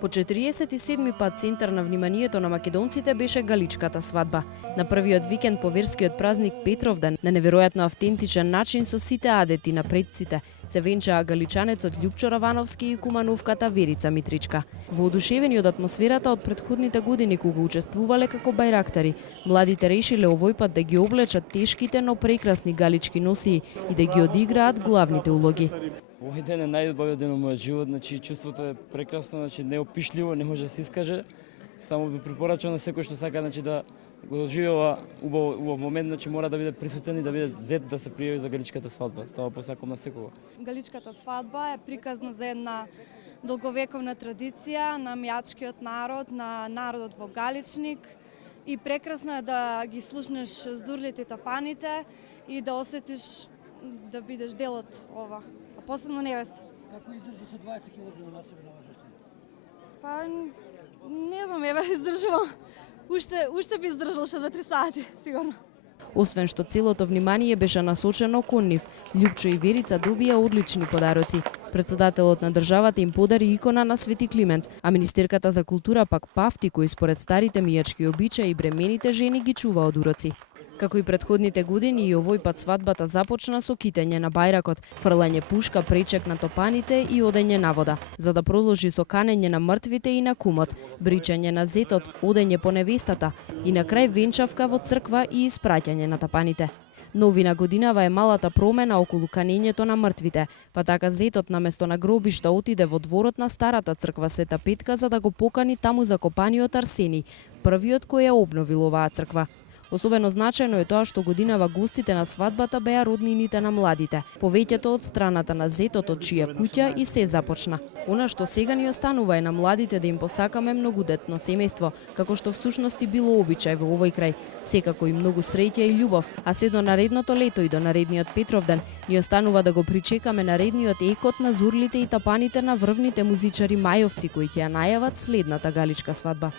По 47 пат центар на вниманието на македонците беше галичката свадба. На првиот викенд по верскиот празник Петровден, на неверојатно автентичен начин со сите адети на предците, се венчаа галичанецот Љупчо Равановски и кумановката Верица Митричка. Воодушевени од атмосферата од претходните години кога учествувале како бајрактари, младите решиле овој пат да ги облечат тешките, но прекрасни галички носии и да ги одиграат главните улоги. Овој ден е најубавиот ден од мојот живот, чувството е прекрасно, неопишливо, не може да се искаже. Само би препорачал на секој што сака да го доживува убав момент, мора да биде присутен и да биде зет да се пријави за галичката свадба. Става посакам на секого. Галичката свадба е приказна за една долговековна традиција на мјачкиот народ, на народот во Галичник, и прекрасно е да ги слушнеш зурлите и тапаните и да осетиш да бидеш дел од ова. Посебно невеста. Како издржи со 20 кг на себе на важноштина? Па не знам, издржувам. Уште би издржал ше за 3 сати, сигурно. Освен што целото внимание беше насочено кон нив, Љупчо и Верица добија одлични подароци. Председателот на државата им подари икона на Свети Климент, а министерката за култура пак пафти кои според старите мијачки обичаи бремените жени ги чува од уроци. Како и претходните години, и овој пат свадбата започна со китење на бајракот, фрлање пушка, пречек на топаните и одење на вода, за да продолжи со канење на мртвите и на кумот, бричање на зетот, одење по невестата и на крај венчавка во црква и испраќање на тапаните. Новина годинава е малата промена околу канењето на мртвите, па така зетот наместо на гробишта отиде во дворот на старата црква Света Петка за да го покани таму закопаниот Арсений, првиот кој ја обновил оваа црква. Особено значајно е тоа што годинава гостите на свадбата беа роднините на младите, повеќето од страната на зетот од чија куќа и се започна. Она што сега ни останува е на младите да им посакаме многудетно семејство, како што всушност и било обичај во овој крај. Секако и многу среќа и љубов, а се до наредното лето и до наредниот Петровден ни останува да го причекаме наредниот екот на зурлите и тапаните на врвните музичари мајовци кои ќе ја најават следната галичка свадба.